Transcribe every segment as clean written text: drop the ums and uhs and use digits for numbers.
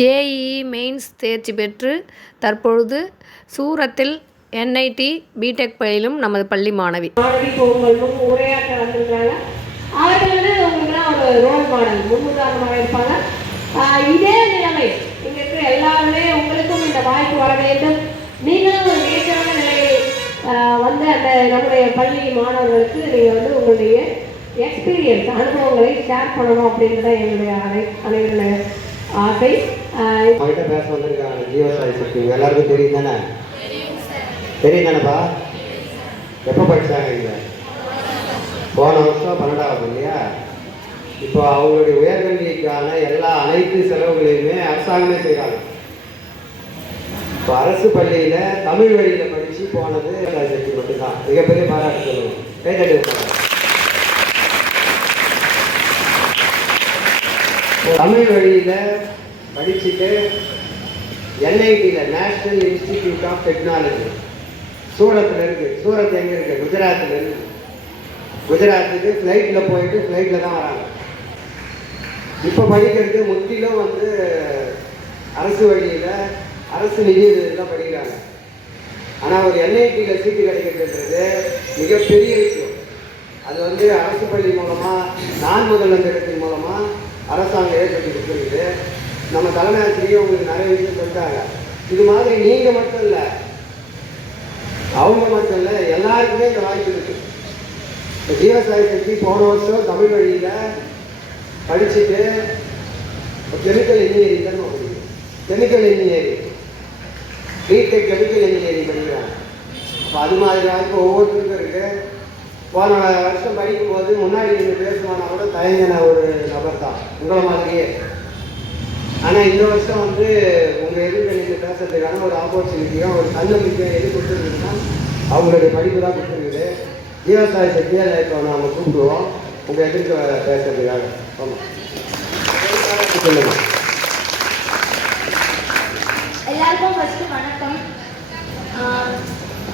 JEE mains தேர்ச்சி பெற்று தற்பொழுது சூரத்தில் என்ஐடி பிடெக் பயிலும் நமது பள்ளி மாணவி. உரையாற்ற வந்திருக்காங்க. அவர்கள் உங்களுக்குலாம் ஒரு ரோல் மாடல், முன்னுதாரணமாக இருப்பாங்க. இதே நிலைமை இங்க இருக்கிற எல்லாருமே உங்களுக்கும் இந்த வாய்ப்பு வர வேண்டும். நீங்களும் ஒரு நேற்றான நிலையில் வந்து அந்த நம்முடைய பள்ளி மாணவர்களுக்கு நீங்கள் உங்களுடைய எக்ஸ்பீரியன்ஸ் அனுபவங்களை ஷேர் பண்ணணும் அப்படின்றத என்னுடைய அனைவருடைய ஆசை. பேச வந்திருக்காங்க ஜீவசாய் சக்தி எல்லாருக்கும் தெரியும் தானே? தெரியும் தானேப்பா? எப்போ படித்தாங்க இங்கே? போன வருஷம் 12வது இல்லையா? இப்போ அவங்களுடைய உயர்கல்விக்கான அனைத்து செலவுகளையுமே அரசாங்கமே செய்கிறாங்க. இப்போ அரசு பள்ளியில் தமிழ் வழியில் படித்து போனது சக்தி மட்டும்தான். மிகப்பெரிய பாராட்டு சொல்லுவோம். கைதட்டி தமிழ் வழியில் படிச்சுட்டு என்ஐடியில் நேஷ்னல் இன்ஸ்டிடியூட் ஆஃப் டெக்னாலஜி சூரத்தில் இருக்குது. சூரத் எங்கே இருக்குது? குஜராத்தில் இருக்குது. குஜராத்துக்கு ஃப்ளைட்டில் போயிட்டு ஃப்ளைட்டில் தான் வராங்க. இப்போ படிக்கிறது முற்றிலும் அரசு வழியில் அரசு நிதியில் தான் படிக்கிறாங்க. ஆனால் ஒரு என்ஐடியில் சீட்டு கிடைக்கிறதுன்றது மிகப்பெரிய விஷயம். அது அரசு பள்ளி மூலமாக நான் முதலமைச்சரத்தின் மூலமாக அரசாங்கம் ஏற்படுத்தி கொடுத்துருக்குது. நம்ம தலைமை ஆசிரியர் உங்களுக்கு நிறைய விஷயம் சொல்லிட்டாங்க. இது மாதிரி நீங்கள் மட்டும் இல்லை, அவங்க மட்டும் இல்லை, எல்லாருக்குமே இந்த வாய்ப்பு இருக்குது. இப்போ ஜீவசாய் சக்தி போன வருஷம் தமிழ் வழியில் படிச்சுட்டு கெமிக்கல் இன்ஜினியரிங் தான் முடியும். Chemical engineering BTech chemical engineering படிக்கிறாங்க. அப்போ அது மாதிரி வாய்ப்பு ஒவ்வொருத்தருக்கும் இருக்குது. போன வருஷம் படிக்கும்போது முன்னாடி நீங்கள் பேசுவானா கூட தயங்கின ஒரு நபர் தான், உங்களை மாதிரியே. ஆனால் இந்த வருஷம் உங்கள் எதிர்க்க நீங்கள் பேசுறதுக்கான ஒரு ஆப்பர்ச்சுனிட்டியும் ஒரு தன்னம்பிக்கையும் எது கொடுத்துருக்குன்னா அவங்களுடைய படிப்பு தான் கொடுத்துருக்குது. ஜீவசாய் சக்தியாக இப்போ நாம் கூப்பிடுவோம் உங்கள் எதிர்க்க பேசுறதுக்காக. ஆமாம், சொல்லுங்கள். எல்லாருக்கும் ஃபஸ்ட்டு வணக்கம்.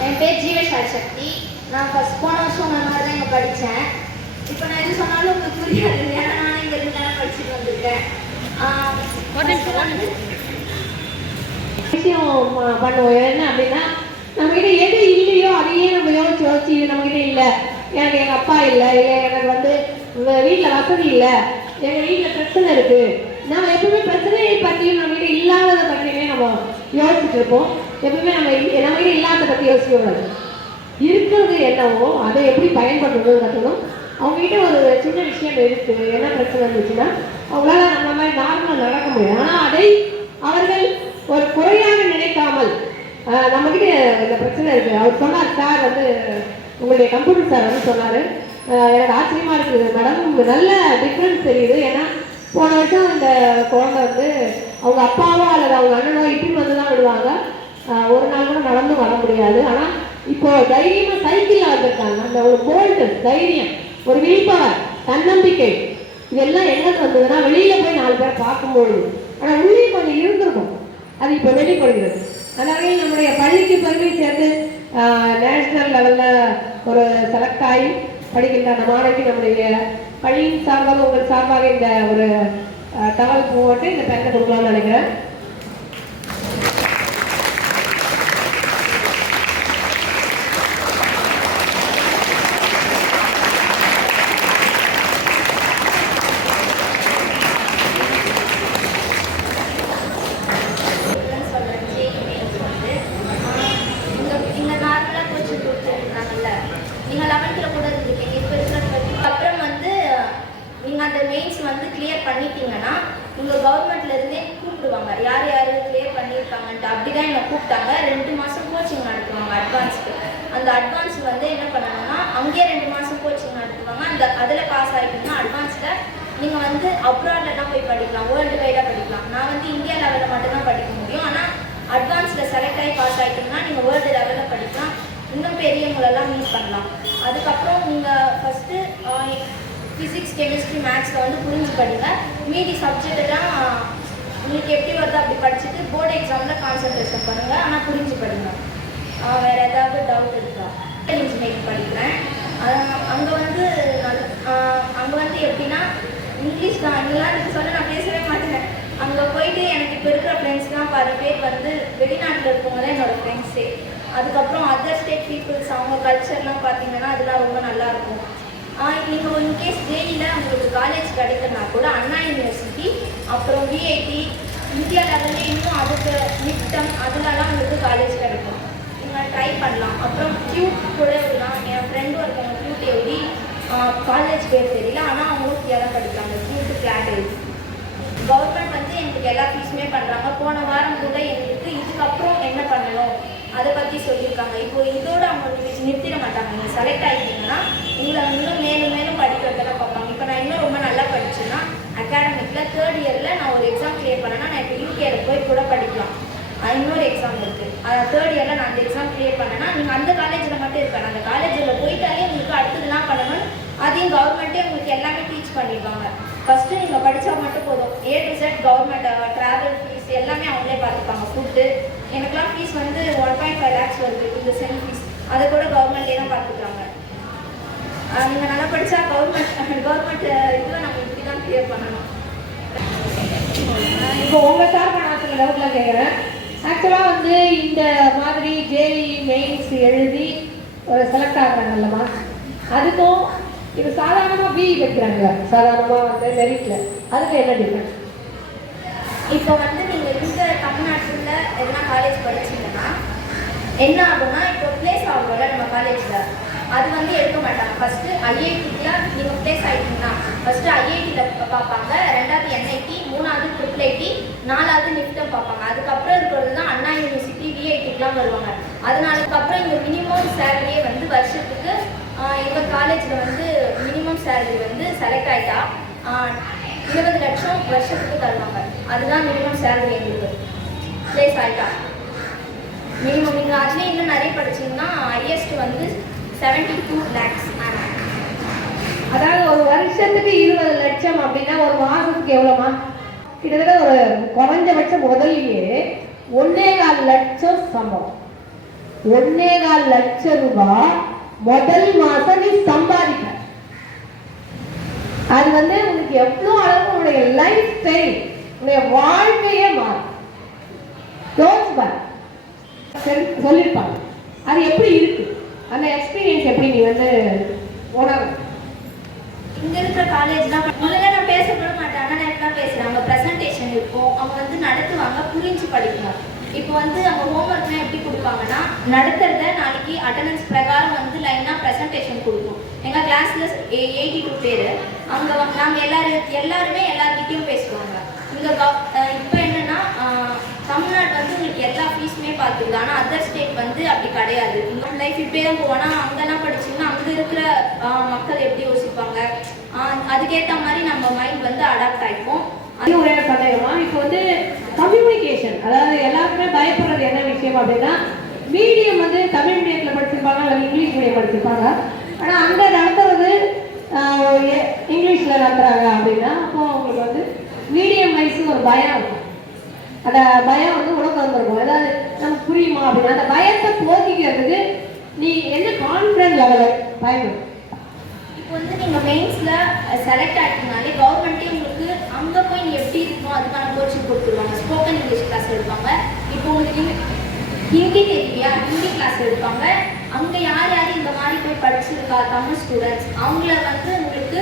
என் பேர் ஜீவசாய் சக்தி. நான் போன வருஷம் உங்களை மாதிரி தான் இங்கே படித்தேன். இப்போ நான் எது சொன்னாலும் உங்களுக்கு புரியாது, ஏன்னா நானே இங்கே இருந்து தானே படிச்சுட்டு வந்திருக்கேன். விஷயம் பண்ணுவோம். என்ன அப்படின்னா, நம்மகிட்ட எது இல்லையோ அதையே நம்ம யோசிச்சு இது நம்மகிட்ட இல்லை, எனக்கு எங்கள் அப்பா இல்லை, எனக்கு வீட்டில் வசதி இல்லை, எங்கள் வீட்டில் பிரச்சனை இருக்குது. நம்ம எப்பவுமே பிரச்சனையை பற்றியும் நம்மகிட்ட இல்லாததை பற்றியுமே நம்ம யோசிச்சுட்டு இருப்போம். எப்பவுமே நம்மகிட்ட இல்லாததை பற்றி யோசிக்க கூடாது. இருக்கிறது என்னவோ அதை எப்படி பயன்படுத்துறது கற்றுக்கணும். அவங்ககிட்ட ஒரு சின்ன விஷயம் இருக்குது, என்ன பிரச்சனை இருந்துச்சுன்னா அவங்களால நம்ம மாதிரி நார்மலாக நடக்க முடியும். ஆனால் அதை அவர்கள் ஒரு குறையாக நினைக்காமல் நம்மகிட்ட இந்த பிரச்சனை இருக்குது. அவர் சொன்னார், சார் உங்களுடைய கம்ப்யூட்டர் சார் சொன்னார், எனக்கு ஆச்சரியமாக இருக்குது மேடம், உங்களுக்கு நல்ல டிஃப்ரென்ஸ் தெரியுது. ஏன்னா போன வருஷம் இந்த குழந்தை அவங்க அப்பாவோ அல்லது அவங்க அண்ணனோ இப்படி தான் விடுவாங்க, ஒரு நாள் கூட நடந்து வர முடியாது. ஆனால் இப்போ தைரியமாக சைக்கிளில் வந்திருக்காங்க. அந்த ஒரு போல்டு, தைரியம், ஒரு விழிப்பவர், தன்னம்பிக்கை, இதெல்லாம் எங்கே வந்ததுன்னா வெளியில் போய் 4 பேரை பார்க்கும்பொழுது. ஆனால் உள்ளே கொஞ்சம் இருந்திருக்கும், அது இப்போ வெளிப்படுகிறது. அதனாலே நம்முடைய பள்ளிக்கு பெருமை சேர்ந்து நேஷனல் லெவலில் ஒரு செலக்ட் ஆகி படிக்கின்ற அந்த மாணவிக்கு நம்முடைய பள்ளியின் சார்பாக உங்கள் சார்பாக இந்த ஒரு டவல் போட்டு இந்த பெண்ணை கொடுக்கலாம்னு நினைக்கிறேன். நீங்கள் 11th கூட இருந்திருக்கீங்க. இப்போ இருக்கிற அப்புறம் நீங்கள் அந்த மெயின்ஸ் கிளியர் பண்ணிட்டீங்கன்னா உங்கள் கவர்மெண்ட்லேருந்தே கூப்பிடுவாங்க, யார் யார் கிளியர் பண்ணியிருக்காங்கன்ட்டு. அப்படி தான் என்னை கூப்பிட்டாங்க. 2 மாதம் கோச்சிங் நடத்துவாங்க அட்வான்ஸுக்கு. அந்த அட்வான்ஸ் என்ன பண்ணணும்னா அங்கேயே 2 மாதம் கோச்சிங் நடத்துவாங்க. அதில் பாஸ் ஆகிட்டீங்கன்னா அட்வான்ஸில் நீங்கள் அப்ராடில் தான் போய் படிக்கலாம், வேர்ல்டு வைடாக படிக்கலாம். நான் இந்தியா லெவலில் மட்டும்தான் படிக்க முடியும். ஆனால் அட்வான்ஸில் செலக்ட் ஆகி பாஸ் ஆகிட்டீங்கன்னா நீங்கள் வேர்ல்டு லெவலில் படிக்கலாம், இன்னும் பெரியவங்களெல்லாம் மீட் பண்ணலாம். அதுக்கப்புறம் நீங்கள் ஃபஸ்ட்டு ஃபிசிக்ஸ், கெமிஸ்ட்ரி, மேக்ஸில் புரிஞ்சு படிங்க. மீதி சப்ஜெக்டெல்லாம் உங்களுக்கு எப்படி வருதோ அப்படி படிச்சுட்டு போர்டு எக்ஸாமில் கான்சன்ட்ரேஷன் பண்ணுங்கள். ஆனால் புரிஞ்சு படிங்க. வேறு ஏதாவது டவுட் இருக்கா? இன்ஜினியரிங் படிக்கிறேன். அங்கே எப்படின்னா இங்கிலீஷ் தான். இதெல்லாம் சொல்ல நான் பேசவே மாட்டேன். அங்கே போயிட்டு எனக்கு இப்போ இருக்க பாதி பேர் வந்து வெளிநாட்டில் இருக்கவங்க தான் என்னோடய ஃப்ரெண்ட்ஸே. அதுக்கப்புறம் அதர் ஸ்டேட் பீப்புள்ஸ் அவங்க கல்ச்சர்லாம் பார்த்தீங்கன்னா அதெல்லாம் ரொம்ப நல்லாயிருக்கும். நீங்கள் இன்கேஸ் ஜேஇயில் உங்களுக்கு காலேஜ் கிடைக்கலனா கூட அண்ணா யூனிவர்சிட்டி, அப்புறம் விஐடி, இந்தியா லெவல்லே இன்னும் அதுக்கு மிட்டம் அதுலலாம் உங்களுக்கு காலேஜ் கிடைக்கும். நீங்கள் ட்ரை பண்ணலாம். அப்புறம் கியூட் கூட தான் என் ஃப்ரெண்டு ஒருத்தவங்க கியூட் எழுதி காலேஜ் பேர் தெரியல, ஆனால் அவங்களும் ஃப்ரீயாக தான் படிக்கிறாங்க. கியூட்டு கிளாட் எழுதி கவர்மெண்ட் வந்து எங்களுக்கு எல்லா ஃபீஸுமே பண்ணுறாங்க. போன வாரம் கூட எங்களுக்கு இதுக்கப்புறம் என்ன பண்ணணும் அதை பற்றி சொல்லியிருக்காங்க. இப்போது இதோடு அவங்க நிறுத்திட மாட்டாங்க. நீங்கள் செலக்ட் ஆகிட்டீங்கன்னா உங்களை இன்னும் மேலும் மேலும் படிக்க வைக்கலாம் பார்ப்பாங்க. இப்போ நான் இன்னும் ரொம்ப நல்லா படிச்சேன்னா அகாடமிக்கில் 3rd இயரில் நான் ஒரு எக்ஸாம் கிளியர் பண்ணேன்னா நான் இப்போ யூகேல போய் கூட படிக்கலாம். இன்னொரு எக்ஸாம் இருக்குது. 3rd இயரில் நான் அந்த எக்ஸாம் கிளியர் பண்ணேன்னா நீங்கள் அந்த காலேஜில் மட்டும் இருப்பேன். அந்த காலேஜில் போயிட்டாலே உங்களுக்கு அடுத்ததுலாம் பண்ணணும். அதையும் கவர்மெண்ட்டே உங்களுக்கு எல்லாமே டீச் பண்ணிடுவாங்க. ஃபஸ்ட்டு நீங்கள் படித்தா மட்டும் போதும். A to Z government travel fees எல்லாமே அவங்களே பார்த்துப்பாங்க. ஃபுட்டு எனக்குலாம் ஃபீஸ் வந்து 1.5 lakhs வருது இந்த செம் ஃபீஸ். அதை கூட கவர்மெண்ட்டே தான் பார்த்துக்கிறாங்க. நீங்கள் நல்லா படித்தா கவர்மெண்ட் இதுவை நம்ம இப்படி தான் கிளியர் பண்ணணும். இப்போ உங்கள் சார்பாக நான் சில டவுட்லாம் கேட்குறேன். ஆக்சுவலாக வந்து இந்த மாதிரி ஜேஇ மெயின்ஸ் எழுதி ஒரு செலக்ட் ஆகுறாங்கல்லம்மா, அதுக்கும் இது சாதாரணமாக பிஇ வைக்கிறாங்க, சாதாரணமாக வந்து மெரிட்டில், அதுக்கு என்ன டிஃப்ரெண்ட்? இப்போ வந்து நீங்கள் இந்த தமிழ்நாட்டில் எதனா காலேஜ் படிச்சிங்கன்னா என்ன ஆகும்னா, இப்போ பிளேஸ் ஆகும்ல நம்ம காலேஜில், அது வந்து எடுக்க மாட்டாங்க. ஃபஸ்ட்டு ஐஐடியில் நீங்கள் பிளேஸ் ஆகிட்டீங்கன்னா ஃபஸ்ட்டு ஐஐடியில் பார்ப்பாங்க, 2வது என்ஐடி, 3வது IIIT, 4வது நிஃப்டம் பார்ப்பாங்க. அதுக்கப்புறம் இருக்கிறது தான் அண்ணா யூனிவர்சிட்டி, விஐடிக்கெலாம் வருவாங்க. அதனாலக்கப்புறம் இந்த மினிமம் சேலரியே வந்து வருஷத்துக்கு எங்கள் காலேஜில் வந்து மினிமம் சேலரி வந்து செலக்ட் ஆகிட்டா 20 லட்சம் வருஷத்துக்கு தருவாங்க. அதுதான் மினிமம் சேலரி எங்களுக்கு பிளேஸ் ஆகிட்டா. மினிமம் நீங்கள் அதுலேயே இன்னும் நிறைய படிச்சிங்கன்னா ஹையஸ்ட் வந்து 72 lakhs. அதாவது ஒரு வருஷத்துக்கு 20 லட்சம் அப்படின்னா ஒரு மாதத்துக்கு எவ்வளோமா? கிட்டத்தட்ட ஒரு குறைஞ்சபட்சம் முதல்லையே 1.25 லட்சம் சம்பளம். 1.25 லட்சம் ரூபாய் முதல் மாதம் நீ சம்பாதிக்க. அது வந்து உனக்கு எவ்வளோ அளவு உன்னுடைய லைஃப் ஸ்டைல், உன்னுடைய வாழ்க்கையே மாறும். சொல்லியிருப்பாங்க. அது எப்படி இருக்கு, அந்த எக்ஸ்பீரியன்ஸ் எப்படி நீ வந்து உணரும்? இங்கே இருக்கிற காலேஜ்லாம் முதல்ல நான் பேசக்கூட மாட்டேன், ஆனால் நான் எப்படிலாம் பேசுகிறேன். அவங்க ப்ரெசன்டேஷன் இருக்கும், அவங்க வந்து நடத்துவாங்க, புரிஞ்சு படிக்கணும். இப்போ வந்து அவங்க ஹோம்ஒர்க்லாம் எப்படி கொடுப்பாங்கன்னா, நடத்துறத நாளைக்கு அட்டண்டன்ஸ் பிரகாரம் வந்து லைனாக ப்ரெசன்டேஷன் கொடுக்கும். எங்கள் கிளாஸில் 82 பேர். அங்கே நாங்கள் எல்லாருமே எல்லார்கிட்டையும் பேசுவாங்க. இங்கே இப்போ என்னென்னா தமிழ்நாடு வந்து உங்களுக்கு எல்லா ஃபீஸுமே பார்த்துக்குது, ஆனால் அதர் ஸ்டேட் வந்து அப்படி கிடையாது. இன்னொரு லைஃப் இப்போயே போனால் அங்கெல்லாம் படிச்சிங்கன்னா அங்கே இருக்கிற மக்கள் எப்படி யோசிப்பாங்க, அதுக்கேற்ற மாதிரி நம்ம மைண்ட் வந்து அடாப்ட் ஆகிப்போம். அது ஒரே சந்தேகமா, இப்போ வந்து கம்யூனிகேஷன், அதாவது எல்லாருக்குமே பயப்படுறது என்ன விஷயம் அப்படின்னா, மீடியம் வந்து தமிழ் மீடியத்தில் படிச்சிருப்பாங்க இல்லை இங்கிலீஷ் மீடியம் படிச்சிருப்பாங்க, ஆனால் அங்கே நடத்துறது இங்கிலீஷில் நடத்துகிறாங்க அப்படின்னா அப்போ அவங்களுக்கு வந்து மீடியம் வைஸ் ஒரு பயம் இருக்கும். அந்த பயம் வந்து உனக்கு வந்துருக்கும், அதாவது நமக்கு புரியுமா அப்படின்னா அந்த பயத்தை போக்கிக்கிறதுக்கு நீ என்ன கான்ஃபிடன்ஸ் லெவலில் பயன்படும்? இப்போ வந்து நீங்கள் மெயின்ஸில் செலக்ட் ஆகிட்டீங்கனாலே கவர்மெண்ட்டே உங்களுக்கு அங்கே போய் நீ எப்படி இருக்கணும் அதுக்கான கோச்சிங் கொடுத்துருவாங்க. ஸ்போக்கன் இங்கிலீஷ் கிளாஸ் எடுப்பாங்க. இப்போ உங்களுக்கு ஹிந்தி தெரியலையா, ஹிந்தி கிளாஸ் எடுப்பாங்க. அங்கே யார் யார் இந்த மாதிரி போய் படிச்சிருக்கா தமிழ் ஸ்டூடெண்ட்ஸ் அவங்கள வந்து உங்களுக்கு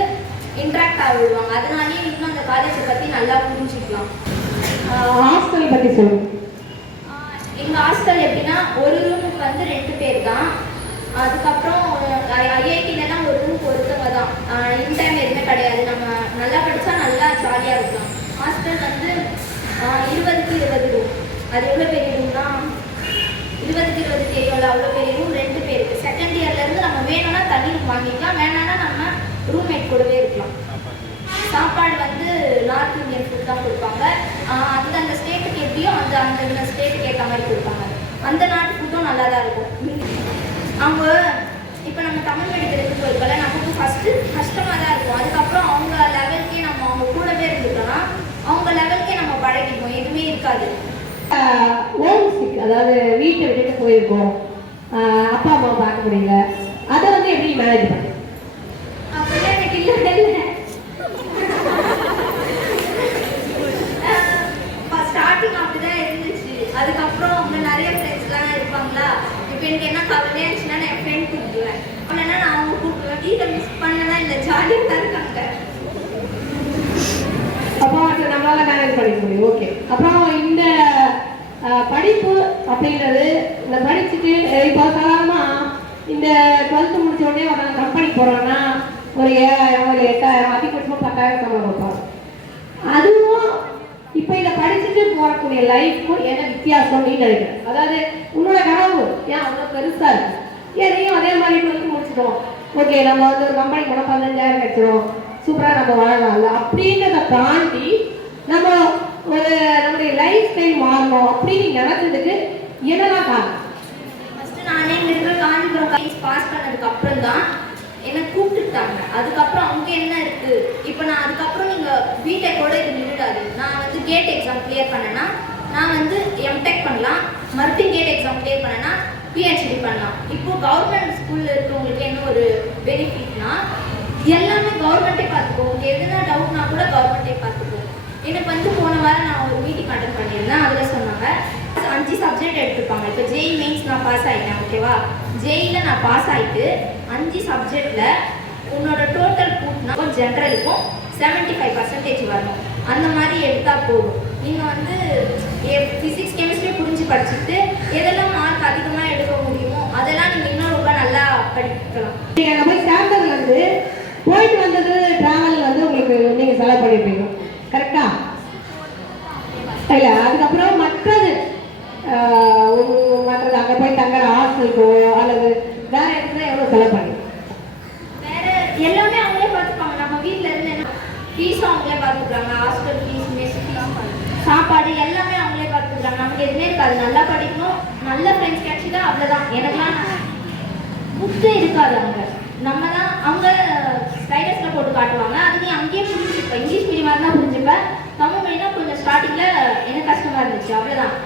இன்ட்ராக்ட் ஆக விடுவாங்க. அதனாலேயே இன்னும் அந்த காலேஜை பற்றி நல்லா புரிஞ்சுக்கலாம். ஹாஸ்டல் பற்றி சொல்லுங்கள். எங்கள் ஹாஸ்டல் எப்படின்னா ஒரு ரூமுக்கு வந்து 2 பேர் தான். அதுக்கப்புறம் ஐஐடிலலாம் ஒரு ரூம் ஒருத்தவங்க தான். இன்டைம் எதுவுமே கிடையாது. நம்ம நல்லா படித்தா நல்லா ஜாலியாக இருக்கலாம். ஹாஸ்டல் வந்து 20க்கு 20 ரூம். அது எவ்வளோ பெரிய ரூம்னா 20க்கு 20 தெரியும்ல, அவ்வளோ பெரிய ரூம் 2 பேருக்கு. செகண்ட் இயர்லேருந்து நம்ம வேணும்னா தனி ரூம் வாங்கிக்கலாம், வேணான்னா நம்ம ரூம்மேட் கூடவே இருக்கலாம். சாப்பாடு வந்து நார்த் இந்தியன் ஃபுட் தான் கொடுப்பாங்க. அந்த ஸ்டேட்டுக்கு எப்படியோ அந்த ஸ்டேட்டுக்கு ஏற்ற மாதிரி கொடுப்பாங்க. அந்த நாட்டு ஃபுட்டும் நல்லா தான் இருக்கும். அவங்க இப்போ நம்ம தமிழ் மீடியத்துலேருந்து போயிருக்கல, நமக்கு ஃபஸ்ட்டு கஷ்டமாக தான் இருக்கும். அதுக்கப்புறம் அவங்க லெவலுக்கே நம்ம அவங்க கூடவே இருந்துட்டோம்னா அவங்க லெவலுக்கே நம்ம பழகிப்போம், எதுவுமே இருக்காது. ஹோம் சிக், அதாவது வீட்டை விட்டுட்டு போயிருக்கோம், அப்பா அம்மா பார்க்க முடியல, அதை வந்து எப்படி மேனேஜ் பண்ண? அப்படியே எனக்கு இல்லை ஸ்டார்டிங் அப்படி தான் இருந்துச்சு. அதுக்கப்புறம் அவங்க நிறைய ஃப்ரெண்ட்ஸ்லாம் இருப்பாங்களா. இப்போ எனக்கு என்ன கவலையாக இருந்துச்சுன்னா நான் என் ஃப்ரெண்ட் கூப்பிடுவேன், இல்லைன்னா நான் அவங்க கூப்பிடுவேன். வீட்டை மிஸ் பண்ணதான் இல்லை, ஜாலியாக தான் இருக்காங்க. அப்போ அது நம்மளால மேனேஜ் பண்ணிக்க முடியும். ஓகே. அப்புறம் இந்த படிப்பு அப்படின்றது இந்த படிச்சுட்டு இப்போ சாதாரணமாக இந்த 12th முடிச்ச உடனே ஒரு கம்பெனிக்கு போகிறோன்னா ஒரு 7,000 இல்லை 8,000 அதிகபட்சமாக 10,000 சம்பளம் கொடுப்பாங்க. அதுவும் இப்போ இதை படிச்சுட்டு போகக்கூடிய லைஃப்க்கும் என்ன வித்தியாசம் நீ நினைக்கிறேன்? அதாவது உன்னோட கனவு ஏன் அவ்வளோ பெருசாக இருக்கு, எதையும் அதே மாதிரி 12th முடிச்சிட்டோம், ஓகே நம்ம வந்து ஒரு கம்பெனி போனால் 15,000 கிடைச்சிடும், சூப்பராக நம்ம வாழலாம்ல அப்படின்றத தாண்டி நம்ம ஒரு நம்முடைய லைஃப் ஸ்டைல் மாறணும் அப்படின்னு நினைச்சதுக்கு என்னதான் காரணம்? ஃபஸ்ட்டு நானே இங்கே இருக்கிற காஞ்சிபுரம் காலேஜ் பாஸ் பண்ணதுக்கு அப்புறம் தான் என்னை கூப்பிட்டுட்டாங்க. அதுக்கப்புறம் அவங்க என்ன இருக்குது இப்போ நான் அதுக்கப்புறம் நீங்கள் பிடெக்கோட இது நின்றுடாது. நான் வந்து கேட் எக்ஸாம் கிளியர் பண்ணேன்னா நான் வந்து எம்டெக் பண்ணலாம், மறுபடியும் கேட் எக்ஸாம் கிளியர் பண்ணேன்னா பிஹெச்டி பண்ணலாம். இப்போது கவர்மெண்ட் ஸ்கூலில் இருக்கிறவங்களுக்கு என்ன ஒரு பெனிஃபிட்னா எல்லாமே கவர்மெண்ட்டே பார்த்துக்கோ, உங்களுக்கு எதுனா டவுட்னா கூட கவர்மெண்ட்டே பார்த்துக்கோ. எனக்கு வந்து போன வாரம் நான் ஒரு மீட்டிங் அட்டன் பண்ணியிருந்தேன். அதில் சொன்னாங்க 5 சப்ஜெக்ட் எடுத்துருப்பாங்க. இப்போ ஜேஇ மெயின்ஸ் நான் பாஸ் ஆகிட்டேன், ஓகேவா. ஜேஇயில் நான் பாஸ் ஆகிட்டு 5 சப்ஜெக்டில் உன்னோட டோட்டல் கூட்டினா ஜென்ரலுக்கும் 75% வரணும். அந்த மாதிரி எடுத்தால் போதும். நீங்கள் வந்து ஃபிசிக்ஸ் கெமிஸ்ட்ரி புரிஞ்சு படிச்சுட்டு எதெல்லாம் மார்க் அதிகமாக எடுக்க முடியுமோ அதெல்லாம் நீங்கள் இன்னும் ரொம்ப நல்லா படிக்கலாம். நீங்கள் போய் சேர்ந்ததுலேருந்து போயிட்டு வந்தது ட்ராவல் வந்து உங்களுக்கு நீங்கள் செலவு பண்ணியிருப்பீங்க, கரெக்டா? இல்லை, அதுக்கப்புறம் மற்றது அங்கே போய் தங்குற ஹாஸ்டலுக்கோ அல்லது வேற இடத்துல எவ்வளோ செலவு பண்ணி? வேற எல்லாமே அவங்களே பார்த்துப்பாங்க. நம்ம வீட்டில் இருந்து என்ன ஃபீஸும் அவங்களே பார்த்துக்கிறாங்க, ஹாஸ்டல் ஃபீஸ், மெஸ் ஃபீஸ், சாப்பாடு எல்லாமே அவங்களே பார்த்துக்கிறாங்க. நமக்கு எதுவுமே இருக்காது. நல்லா படிக்கணும், நல்ல ஃப்ரெண்ட்ஸ் கிடைச்சிட்டா அவ்வளோதான். எனக்குலாம் புக்கு இருக்காது. நம்ம தான் அவங்க ஸ்லைடர்ஸில் போட்டு காட்டுவாங்க, அது நீ அங்கேயே புரிஞ்சுப்பேன். இங்கிலீஷ் மீடியமாக தான் புரிஞ்சுப்பேன், தமிழ் மீடியம் கொஞ்சம் ஸ்டார்டிங்கில் எனக்கு கஷ்டமாக இருந்துச்சு, அவ்வளோதான்.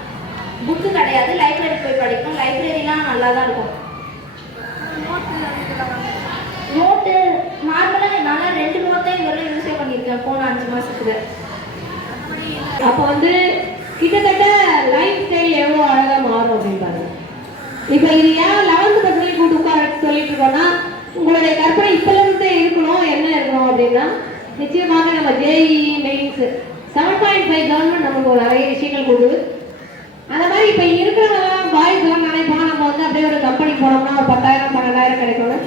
புக்கு கிடையாது, லைப்ரரி போய் படிக்கணும். லைப்ரரிலாம் நல்லா தான் இருக்கும். நோட்டு நார்மலாக நான் 2 நோட்டு இதுவரை யூஸே பண்ணியிருக்கேன் போன 5 மாதத்துக்கு. அப்போ வந்து கிட்டத்தட்ட லைஃப் ஸ்டைல் எவ்வளோ அழகாக மாறும் அப்படின்னு பாருங்க. இப்போ இது ஏன் 11th பசங்களை கூட்டு உட்கார சொல்லிட்டு இருக்கோம்னா உங்களுடைய கற்பனை இப்போலேருந்தே இருக்கணும். என்ன இருக்கணும் அப்படின்னா நிச்சயமாக நம்ம ஜேஇ மெயின்ஸ் 7.5 கவர்மெண்ட் நமக்கு நிறைய விஷயங்கள் கொடுக்குது. அந்த மாதிரி இப்போ இருக்கிறவங்கலாம் பாய்ஸ் எல்லாம் நினைப்போம் நம்ம வந்து அப்படியே ஒரு கம்பெனி போனோம்னா ஒரு 10,000 12,000 கிடைக்கணும்.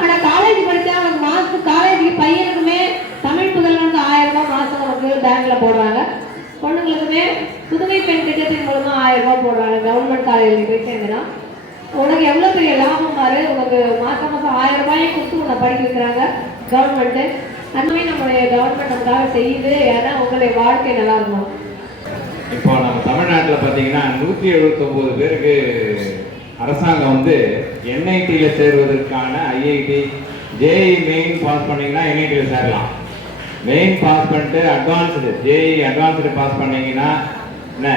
ஆனால் காலேஜ் படித்தா அவங்க மாதத்துக்கு காலேஜுக்கு பையனுக்குமே தமிழ் புதல்வனுக்கு 1000 ரூபாய் மாதம் நமக்கு பேங்க்கில் போடுறாங்க. பொண்ணுங்களுக்குமே புதுமை பெண் திட்டத்தின் மூலமாக 1000 ரூபாய் போடுறாங்க. கவர்மெண்ட் காலேஜில் போய் சேர்ந்துனா உனக்கு எவ்வளோ பெரிய லாபம் பாரு. உனக்கு மாதம் 1000 ரூபாயை கொடுத்து உன்னை படிக்க வைக்கிறாங்க கவர்மெண்ட்டு. அந்த மாதிரி நம்மளுடைய கவர்மெண்ட் நமக்காக செய்யுது. ஏன்னா உங்களுடைய வாழ்க்கை நல்லா இருக்கும். இப்போ நம்ம தமிழ்நாட்டில் பார்த்தீங்கன்னா 179 பேருக்கு அரசாங்கம் வந்து என்ஐடியில் சேருவதற்கான ஐஐடி ஜேஇ மெயின் பாஸ் பண்ணிங்கன்னா என்ஐடியில் சேரலாம். மெயின் பாஸ் பண்ணிட்டு அட்வான்ஸ்டு ஜேஇ அட்வான்ஸ்டு பாஸ் பண்ணிங்கன்னா என்ன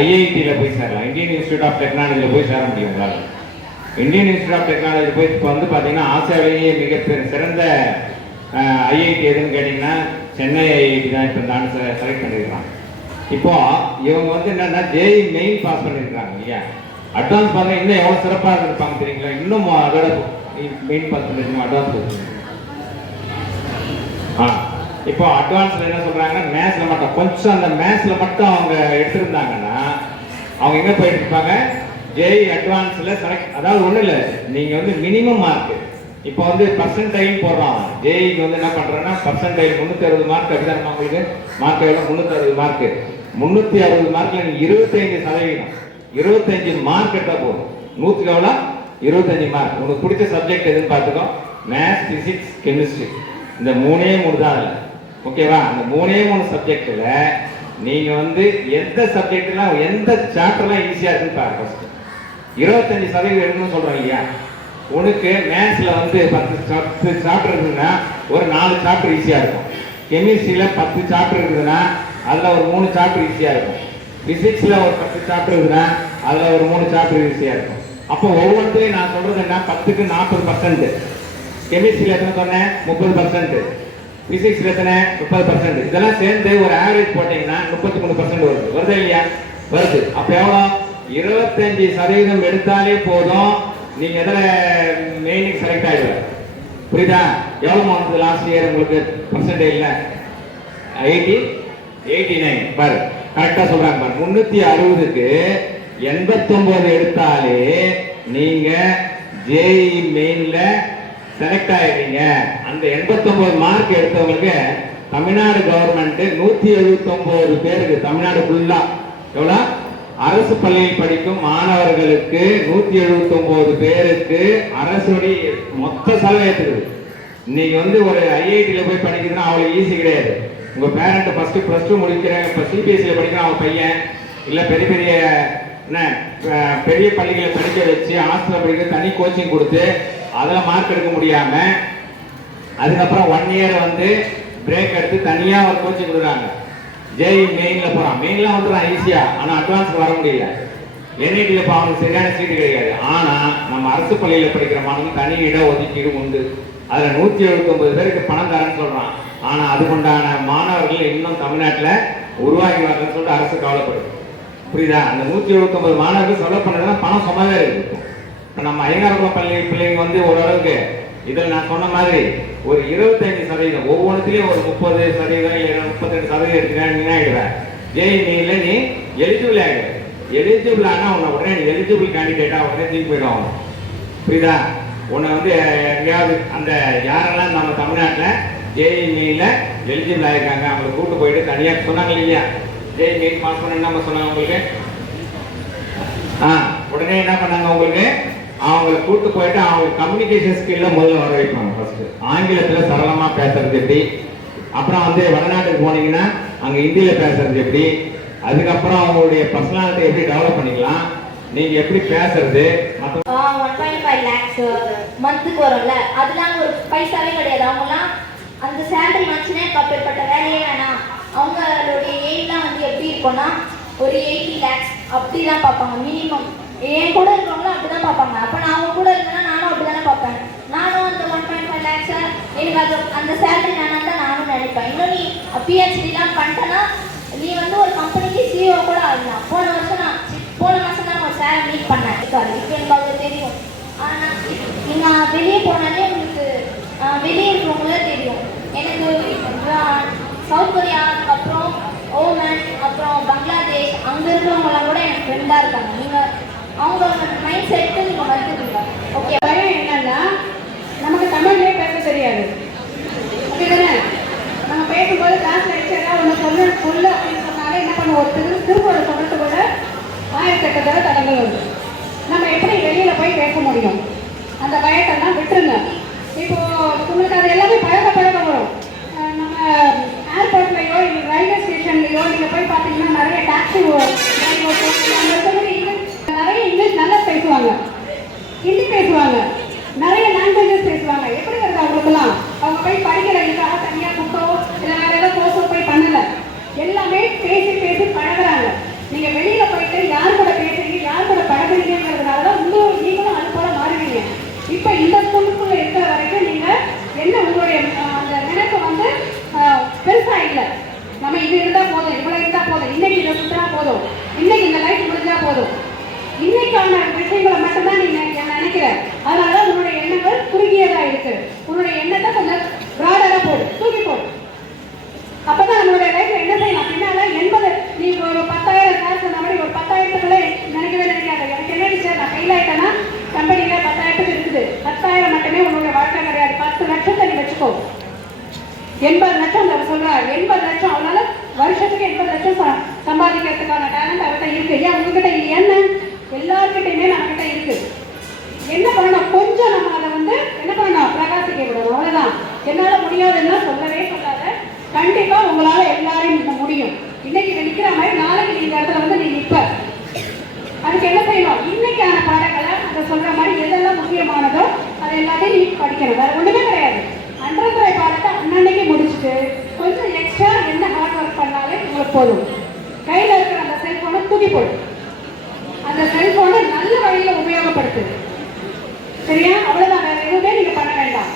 ஐஐடியில் போய் சேரலாம். இந்தியன் இன்ஸ்டியூட் ஆஃப் டெக்னாலஜியில் போய் சேர முடியும் உங்களால். இந்தியன் இன்ஸ்டியூட் ஆஃப் டெக்னாலஜி போய் இப்போ வந்து பார்த்தீங்கன்னா ஆசியாவிலேயே மிக சிறந்த ஐஐடி எதுன்னு கேட்டிங்கன்னா சென்னை ஐஐடி தான் இப்போ இந்த ஆண்டு செலக்ட் பண்ணியிருக்காங்க. இப்போ இவங்க வந்து என்னன்னா ஜேஇ மெயின் பாஸ் பண்ணியிருக்காங்க இல்லையா, அட்வான்ஸ் பார்த்தா இன்னும் எவ்வளோ சிறப்பாக இருப்பாங்க தெரியுங்களா. இன்னும் அதோட மெயின் பாஸ் பண்ணிருக்கோம் அட்வான்ஸ். இப்போ அட்வான்ஸில் என்ன சொல்கிறாங்கன்னா மேத்ஸில் மட்டும் கொஞ்சம் அந்த மேத்ஸில் மட்டும் அவங்க எடுத்திருந்தாங்கன்னா அவங்க எங்கே போயிட்டு இருப்பாங்க ஜேஇ அட்வான்ஸில் செலக்ட். அதாவது ஒன்றும் இல்லை, நீங்கள் வந்து மினிமம் மார்க்கு இப்போ வந்து பர்சன்டைல் போடுறோம். ஜேஇக்கு வந்து என்ன பண்ணுறோன்னா பர்சன்டைல் 360 மார்க் அப்படிதான் உங்களுக்கு மார்க் எவ்வளோ 360 மார்க்கு. 360 மார்க்கில் நீங்கள் 25%, 25 மார்க் எடுத்தால் போதும். 100க்கு எவ்வளோ 25 மார்க். உங்களுக்கு பிடிச்ச சப்ஜெக்ட் எதுன்னு பார்த்துக்கோ. மேத்ஸ், ஃபிசிக்ஸ், கெமிஸ்ட்ரி இந்த 3 தான் அதில், ஓகேவா. அந்த 3 சப்ஜெக்டில் நீங்கள் வந்து எந்த சப்ஜெக்ட்லாம் எந்த சாப்டர்லாம் ஈஸியாக இருக்குன்னு பாருங்க. ஃபஸ்ட்டு 25% எடுக்கணும்னு சொல்கிறோம் இல்லையா. உனக்கு மேத்ஸில் வந்து 10 சாப்டர் இருக்குதுன்னா ஒரு 4 சாப்டர் ஈஸியாக இருக்கும். கெமிஸ்ட்ரியில் 10 சாப்டர் இருக்குதுன்னா அதில் ஒரு 3 சாப்டர் ஈஸியாக இருக்கும். ஃபிசிக்ஸில் ஒரு 10 சாப்டர் இருக்குதுன்னா அதில் ஒரு 3 சாப்டர் ஈஸியாக இருக்கும். அப்போ ஒவ்வொன்றையும் நான் சொல்கிறது என்ன, 10க்கு 40%. கெமிஸ்ட்ரியில் எத்தனை சொன்னேன் 30%, ஃபிசிக்ஸில் எத்தனை 30%. இதெல்லாம் சேர்ந்து ஒரு ஆவரேஜ் போட்டிங்கன்னா 33% வருது இல்லையா. வருது. அப்ப எவ்வளோ? 25% எடுத்தாலே போதும், நீங்க எதில் மெயினுக்கு செலக்ட் ஆகிடுவார். புரியுதா? எவ்வளோ வந்தது லாஸ்ட் இயர் உங்களுக்கு பர்சன்டேஜ்ல? 89 பாரு, கரெக்டா சொல்றாங்க பாரு. 360க்கு 89 எடுத்தாலே நீங்க ஜேஇ மெயின்ல செலக்ட் ஆயிட்டீங்க. அந்த 89 மார்க் எடுத்தவங்களுக்கு தமிழ்நாடு கவர்மெண்ட் 179 பேருக்கு, தமிழ்நாடு ஃபுல்லா எவ்வளோ, அரசு பள்ளியில் படிக்கும் மாணவர்களுக்கு 179 பேருக்கு அரசுடைய மொத்த செலவு ஏற்றுக்குது. இன்னைக்கு வந்து ஒரு ஐஐடியில் போய் படிக்கிறதுன்னா அவ்வளோ ஈஸி கிடையாது. உங்க பேரண்ட் ஃபர்ஸ்ட் +2 முடிக்கிறேன், இப்போ சிபிஎஸ்சியில் படிக்கிறான் அவன் பையன், இல்லை பெரிய பெரிய என்ன பெரிய பள்ளிகளை படிக்க வச்சு ஹாஸ்டலில் படிக்க தனி கோச்சிங் கொடுத்து அதில் மார்க் எடுக்க முடியாம அதுக்கப்புறம் 1 இயர் வந்து பிரேக் எடுத்து தனியாக ஒரு கோச்சிங் கொடுக்குறாங்க. ஜேஇ மெயின்ல போறான், மெயின்ல வந்துடுறான் ஈஸியா, ஆனா அட்வான்ஸ்க்கு வர முடியல. என்ஐடியில் இப்போ அவனுக்கு சரியான சீட்டு கிடைக்காது. ஆனா நம்ம அரசு பள்ளியில படிக்கிற மாணவன் தனி இட ஒதுக்கீடு உண்டு. அதுல 179 பேருக்கு பணம் தரேன்னு சொல்றான். ஆனா அதுக்குண்டான மாணவர்கள் இன்னும் தமிழ்நாட்டில் உருவாகி வரலன்னு சொல்லிட்டு அரசு கவலைப்படுது. புரியுதா? அந்த 179 மாணவர்கள் சொல்ல பண்ணதுன்னா பணம் சும்மாவே இருக்கு. இப்போ நம்ம ஐயங்காரகுளம் பள்ளி பிள்ளைங்க வந்து ஓரளவுக்கு இதில் நான் சொன்ன மாதிரி ஒரு 25% ஒவ்வொன்றுத்திலையும் ஒரு 30% இல்லை 32% எடுத்துக்கிறேன் ஆகிடுவேன். ஜேஇ மெயின்ல நீ எலிஜிபிள் ஆகிடு. எலிஜிபிள் ஆனால் உன்னை உடனே எலிஜிபிள் கேண்டிடேட்டாக உடனே தூக்கி போயிடுவாங்க. புரியுதா? உன்னை வந்து எங்கேயாவது அந்த யாரெல்லாம் நம்ம தமிழ்நாட்டில் ஜேஇ மெயின்ல எலிஜிபிள் ஆகிருக்காங்க அவங்களை கூட்டு போயிட்டு தனியாக சொன்னாங்க இல்லையா, ஜேஇ மெயின் பாஸ் பண்ண என்ன சொன்னாங்க உங்களுக்கு? உடனே என்ன பண்ணாங்க உங்களுக்கு? அவங்களை கூட்டு போயிட்டு அவங்க கம்யூனிகேஷன் ஸ்கில்ல முதல்ல வர வைப்பாங்க. ஃபர்ஸ்ட் ஆங்கிலத்தில் சரளமா பேசுறது எப்படி, அப்புறம் வந்து வடநாட்டுக்கு போனீங்கன்னா அங்க ஹிந்தியில பேசுறது எப்படி, அதுக்கப்புறம் அவங்களுடைய பர்சனாலிட்டி எப்படி டெவலப் பண்ணிக்கலாம், நீங்க எப்படி பேசுறது. 1.5 lakhs மந்த்துக்கு வரும்ல, அதெல்லாம் ஒரு பைசாவே கிடையாது. அவங்கலாம் அந்த சேலரி வந்துச்சுன்னா அப்பேற்பட்ட வேலையே வேணாம். அவங்களுடைய எய்ம்லாம் வந்து எப்படி இருக்கும்னா ஒரு 80 lakhs அப்படி தான் பார்ப்பாங்க மினிமம். என் கூட இருக்கிறவங்களும் அப்படி தான் பார்ப்பாங்க. அப்போ நான் அவங்க கூட இருந்தேன்னா நானும் அப்படி தானே பார்ப்பேன். நானும் அந்த 1.5 lakhs எனக்கு அது அந்த சேலரி வேணாம் தான் நானும் நினைப்பேன். இன்னும் நீ பிஹெச்டிலாம் பண்ணிட்டேன்னா நீ வந்து ஒரு கம்பெனிக்கு சிஇஓ கூட ஆகலாம். போன மாதம் தான் ஒரு சாரை மீட் பண்ணேன். இப்போ எனக்கு அது தெரியும். ஆனால் நீங்கள் வெளியே போனாலே உங்களுக்கு வெளியே இருக்கிறவங்களே தெரியும். எனக்கு சவுத் கொரியா, அப்புறம் ஓமன், அப்புறம் பங்களாதேஷ், அங்கே இருக்கிறவங்களாம் கூட எனக்கு ஃப்ரெண்டாக இருக்காங்க. நீங்கள் அவங்களோட மைண்ட் செட்டு நீங்கள் வந்துருக்கீங்க. ஓகே, பயம் என்னன்னா நமக்கு தமிழ்லேயே பேச தெரியாது. அப்படிதானே? நம்ம பேசும்போது கிளாஸ் லெக்சராக ஒன்று சொல்லு அப்படின்னு சொன்னாலே என்ன பண்ணுவோம், திருக்குறள் சொல்றது கூட 1008 தடவை தடங்கள் வருது. நம்ம எப்படி வெளியில் போய் பேச முடியும்? அந்த பயத்தெல்லாம் விட்டுருங்க. இப்போ உங்களுக்கு அது எல்லாமே பழக வரும். நம்ம ஏர்போர்ட்லையோ இல்லை ரயில்வே ஸ்டேஷன்லையோ நீங்கள் போய் பார்த்தீங்கன்னா நிறைய டாக்ஸி நிறைய இங்கிலீஷ் நல்லா பேசுவாங்க, ஹிந்தி பேசுவாங்க, நிறைய லாங்குவேஜஸ் பேசுவாங்க. எப்படி வருது அவங்களுக்குலாம்? அவங்க போய் படிக்கிறதுக்காக தனியாக புக்கோ இல்லை வேற ஏதாவது கோர்ஸோ போய் பண்ணலை. எல்லாமே பேசி பழகுறாங்க. நீங்கள் வெளியில் போயிட்டு யார் கூட பேசுறீங்க, யார் கூட பழகுறீங்கிறதுனால தான் நீங்களும் அது போல மாறுவீங்க. இப்போ இந்த ஸ்கூலுக்குள்ள இருக்கிற வரைக்கும் நீங்கள் என்ன உங்களுடைய அந்த நினைப்பு வந்து பெருசா இல்லை. நம்ம இது இருந்தால் போதும், இவ்வளோ இருந்தால் போதும், இன்னைக்கு இதை சுற்றினா போதும், இன்னைக்கு இந்த லைஃப் முடிஞ்சா போதும், இன்னைக்கான விஷயங்களை மட்டும்தான் நீ நினைக்கிற. அதனாலதான் உன்னுடைய எண்ணங்கள் குறுகியதா இருக்கு. உன்னுடைய எண்ணத்தை கொஞ்சம் பிராடரா போடு, தூக்கி போடு. அப்பதான் நம்மளுடைய லைஃப்ல என்ன செய்யலாம். பின்னால 80 நீ ஒரு 10,000 காசு சொன்ன மாதிரி ஒரு 10,000க்குள்ள நினைக்கவே நினைக்காத. எனக்கு என்ன டீச்சர் நான் ஃபெயில் ஆயிட்டேன்னா கம்பெனியில 10,000 இருக்குது. 10,000 மட்டுமே உன்னுடைய வாழ்க்கை கிடையாது. 10 லட்சத்தை நீ வச்சுக்கோ. 80 லட்சம் அவர் சொல்றாரு. 80 லட்சம் அவனால வருஷத்துக்கு 80 லட்சம் சம்பாதிக்கிறதுக்கான டேலண்ட் அவர்கிட்ட இருக்கு. ஏன் உங்ககிட்ட என்ன? எல்லார்கிட்டையுமே நம்ம கிட்ட இருக்கு. என்ன பண்ணணும்? கொஞ்சம் நம்ம அதை வந்து என்ன பண்ணணும், பிரகாசிக்க விடணும். அவ்வளவுதான். என்னால முடியாதுன்னா சொல்லவே சொல்லாத. கண்டிப்பா உங்களால எல்லாரையும் முடியும். இன்னைக்கு நிற்கிற மாதிரி நாளைக்கு நீங்க இடத்துல வந்து நீ நிற்ப. அதுக்கு என்ன செய்யணும்? இன்னைக்கான பாடங்களை அதை சொல்ற மாதிரி எதெல்லாம் முக்கியமானதோ அதை எல்லாத்தையும் நீ படிக்கணும். வேற ஒண்ணுமே கிடையாது. அன்றரை பாடத்தை அன்னன்னைக்கு முடிச்சுட்டு கொஞ்சம் எக்ஸ்ட்ரா என்ன ஹார்ட் ஒர்க் பண்ணாலே உங்களுக்கு போதும். கையில இருக்கிற அந்த செல்போனை தூக்கி போடு. அந்த செல்போனை நல்ல வழியில உபயோகப்படுத்து. சரியா? அவ்வளவுதான். வேற எதுவுமே நீங்க பண்ண வேண்டாம்.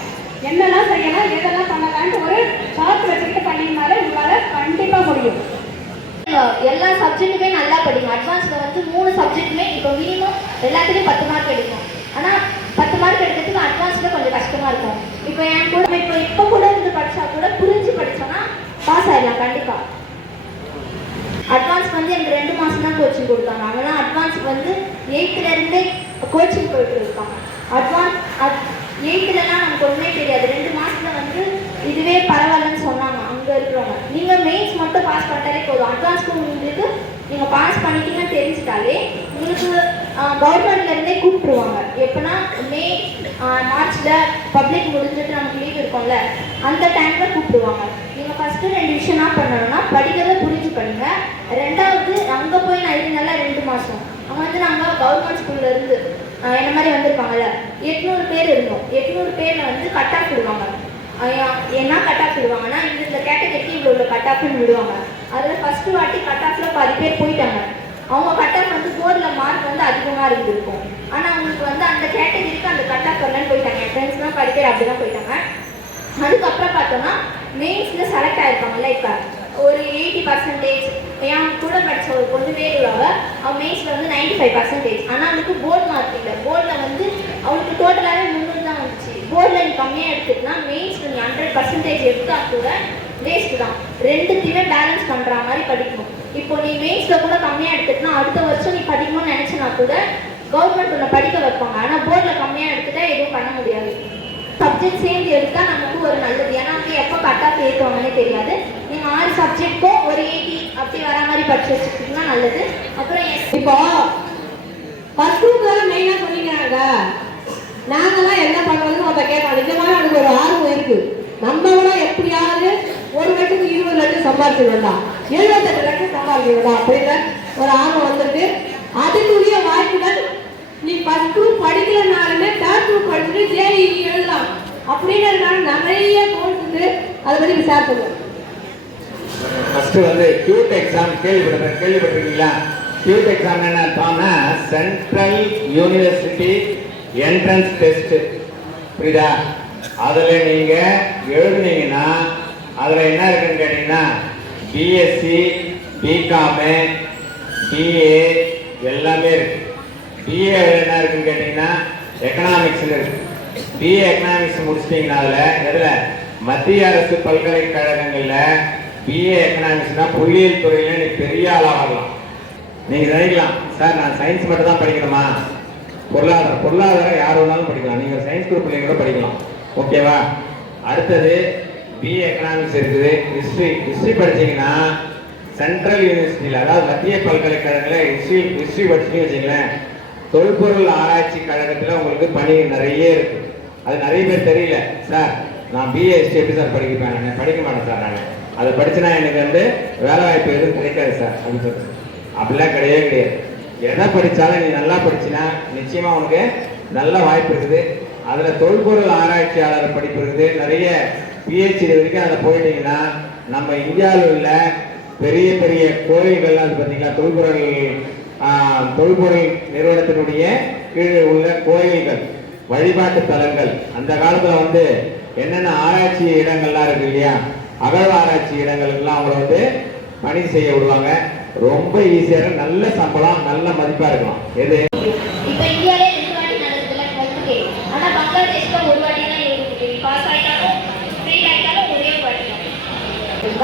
என்னெல்லாம் செய்யலாம், எதெல்லாம் பண்ணலாம்னு ஒரு சார்ட் வச்சுக்கிட்டு பண்ணீங்கனாலே உங்களால கண்டிப்பா முடியும். எல்லா சப்ஜெக்ட்டுமே நல்லா படிக்கும். அட்வான்ஸில் வந்து 3 சப்ஜெக்ட்டுமே இப்போ மினிமம் எல்லாத்துலேயும் 10 மார்க் எடுக்கும். ஆனால் 10 மார்க் எடுக்கிறதுக்கு அட்வான்ஸில் கொஞ்சம் கஷ்டமாக இருக்கும். இப்போ என் கூட இப்போ கூட இருந்து படித்தா கூட புரிஞ்சு படித்தோன்னா பாஸ் ஆகிடலாம் கண்டிப்பாக. அட்வான்ஸ் வந்து எனக்கு 2 மாதம் தான் கோச்சிங் கொடுத்தாங்க. அவங்களாம் அட்வான்ஸுக்கு வந்து 8th கோச்சிங் போயிட்டு இருக்காங்க. அட்வான்ஸ் 8thலாம் நமக்கு ஒன்றுமே தெரியாது. 2 மாதத்தில் வந்து இதுவே பரவாயில்லன்னு சொன்னாங்க அங்கே இருக்கிறவங்க. நீங்கள் மெயின்ஸ் மட்டும் பாஸ் பண்ணிட்டாலே போதும். அட்வான்ஸ்க்கு உங்களுக்கு நீங்கள் பாஸ் பண்ணிட்டீங்கன்னு தெரிஞ்சிட்டாலே உங்களுக்கு கவர்மெண்ட்லேருந்தே கூப்பிட்டுருவாங்க. எப்போனா மார்ச்சில் பப்ளிக் முடிஞ்சிட்டு நமக்கு லீவ் இருக்கும்ல, அந்த டைமில் கூப்பிடுவாங்க. நீங்கள் ஃபஸ்ட்டு 2 விஷயம் என்ன பண்ணணும்னா படிக்கிறத புரிஞ்சு படிங்க. 2வது அங்கே போய் நான் இருந்தால 2 மாதம் அவங்க வந்து நாங்கள் கவர்மெண்ட் ஸ்கூல்லேருந்து என்ன மாதிரி வந்திருப்பாங்கல்ல 800 பேர் இருந்தோம். 800 பேரில் வந்து கட் ஆஃப் விடுவாங்க. என்ன கட் ஆஃப் விடுவாங்கன்னா இந்த கேட்டகரிக்கு இவ்வளோ கட் ஆஃப்னு விடுவாங்க. அதில் ஃபஸ்ட்டு வாட்டி கட் ஆஃபில் 10 பேர் போயிட்டாங்க. அவங்க கட் ஆஃப் வந்து போர்டில் மார்க் வந்து அதிகமாக இருந்திருக்கும். ஆனால் அவங்களுக்கு வந்து அந்த கேட்டகரிக்கு அந்த கட் ஆஃப் வரலன்னு போயிட்டாங்க. என் ஃப்ரெண்ட்ஸ்லாம் 10 பேர் அப்படி தான் போயிட்டாங்க. அதுக்கப்புறம் பார்த்தோன்னா மெயின்ஸில் செலக்ட் ஆகிருப்பாங்கல்ல. இப்போ ஒரு 80%. என் கூட படித்த ஒரு பொண்ணு பேர் அவள் மெயின்ஸில் வந்து 95%. ஆனால் அவளுக்கு போர்டு மார்க் இல்லை. போர்டில் வந்து அவளுக்கு டோட்டலாகவே 300 தான் வந்துச்சு. போர்டில் நீ கம்மியாக எடுத்துட்டுனா மெயின்ஸில் நீ 100% எடுத்தால் கூட வேஸ்ட்டு தான். 2த்தையுமே பேலன்ஸ் பண்ணுற மாதிரி படிக்கணும். இப்போ நீ மெயின்ஸில் கூட கம்மியாக எடுத்துட்டுனா அடுத்த வருஷம் நீ படிக்கணும்னு நினச்சினா கூட கவர்மெண்ட் உன்னை படிக்க வைப்பாங்க. ஆனால் போர்டில் கம்மியாக எடுத்துட்டா எதுவும் பண்ண முடியாது. சப்ஜெக்ட் சேர்ந்து எடுத்தால் நமக்கு ஒரு நல்லது. ஏன்னா வந்து எப்போ கட் ஆஃப் ஏற்றுவாங்கன்னே தெரியாது. நீங்கள் 6 சப்ஜெக்ட்க்கும் ஒரு 80 அப்படி வர மாதிரி படிச்சு வச்சுக்கிட்டிங்கன்னா நல்லது. அப்புறம் இப்போ ஃபர்ஸ்ட் குரூப் தான் மெயினாக சொல்லிக்கிறாங்க. நாங்கள்லாம் என்ன பண்ணுறதுன்னு ஒருத்த கேட்கலாம். நிஜமாக எனக்கு ஒரு ஆர்வம் இருக்குது. நம்ம கூட எப்படியாவது 1 லட்சத்துக்கு 20 லட்சம் சம்பாதிச்சு வேண்டாம், 78 லட்சம் சம்பாதிக்க வேண்டாம் அப்படின்னு ஒரு ஆர்வம் வந்துட்டு அதுக்குரிய வாய்ப்புகள் நீ ஃபர்ஸ்ட் குரூப் படிக்கலனாலுமே 3rd குரூப் படிச்சுட்டு JEE எழுதலாம் அப்படின்றதுனால நிறைய கோர்ஸ் இருக்குது. அதை பற்றி விசாரிச்சுங்க. ஃபர்ஸ்ட் வந்து கியூட் எக்ஸாம் கேள்விப்பட்டிருக்கீங்களா? கியூட் எக்ஸாம் என்ன அர்த்தம்னா சென்ட்ரல் யூனிவர்சிட்டி என்ட்ரன்ஸ் டெஸ்ட். புரியுதா? அதில் நீங்கள் எழுதுனீங்கன்னா அதில் என்ன இருக்குன்னு கேட்டிங்கன்னா பிஎஸ்சி, பிகாமு, பிஏ எல்லாமே இருக்குது. பிஏ என்ன இருக்குன்னு கேட்டிங்கன்னா எக்கனாமிக்ஸ்னு இருக்குது. பிஏ எக்கனாமிக்ஸ் முடிச்சிட்டிங்கன்னா எதில் மத்திய அரசு பல்கலைக்கழகங்களில் பிஏ எக்கனாமிக்ஸ்னால் பொறியியல் துறையில் நீ பெரிய ஆளாக வரலாம். நீங்கள் நினைக்கலாம், சார் நான் சயின்ஸ் மட்டும் தான் படிக்கணுமா? பொருளாதாரம் யார் வேணாலும் படிக்கலாம். நீங்கள் சயின்ஸ் குரூப் பிள்ளைங்க கூட படிக்கலாம். ஓகேவா? அடுத்தது பிஏ எக்கனாமிக்ஸ் இருக்குது. ஹிஸ்ட்ரி படிச்சிங்கன்னா சென்ட்ரல் யூனிவர்சிட்டியில், அதாவது மத்திய பல்கலைக்கழகத்தில் ஹிஸ்ட்ரி படிச்சுன்னு வச்சிங்களேன், தொல்பொருள் ஆராய்ச்சி கழகத்தில் உங்களுக்கு பணி நிறைய இருக்குது. அது நிறைய பேர் தெரியல. சார் நான் பிஏ ஹிஸ்ட்ரி எப்படி சார் படிக்க மாட்டேன் சார், நான் அதை படிச்சுனா எனக்கு வந்து வேலை வாய்ப்பு எதுவும் கிடைக்காது சார் அப்படின்னு சொல்லுங்கள். அப்படிலாம் கிடையவே கிடையாது. எதை படித்தாலும் நீ நல்லா படிச்சினா நிச்சயமாக உனக்கு நல்ல வாய்ப்பு இருக்குது. அதில் தொல்பொருள் ஆராய்ச்சியாளர் படிப்பு இருக்குது. நிறைய PhD வரைக்கும் அதில் போயிட்டீங்கன்னா நம்ம இந்தியாவில் உள்ள பெரிய பெரிய கோயில்கள், அது பார்த்தீங்கன்னா தொல்பொருள் நிறுவனத்தினுடைய கீழே உள்ள கோயில்கள், வழிபாட்டு தலங்கள், அந்த காலத்தில் வந்து என்னென்ன ஆராய்ச்சி இடங்கள்லாம் இருக்கு இல்லையா, அகழ்வாராய்ச்சி இடங்களுக்கெல்லாம் அவங்கள வந்து பணி செய்ய விடுவாங்க. ரொம்ப ஈஸியாக, நல்ல சம்பளம், நல்ல மதிப்பாக இருக்கலாம். எது இப்போ இந்தியாவிலே 2 வாட்டி நடக்குதுல 12K. ஆனால் பங்களாதேஷ்ல 1 வாட்டி தான் எழுதுது. பாஸ் ஆகிட்டாலும் ஃபெயில் ஆகிட்டாலும் ஒரே வாட்டி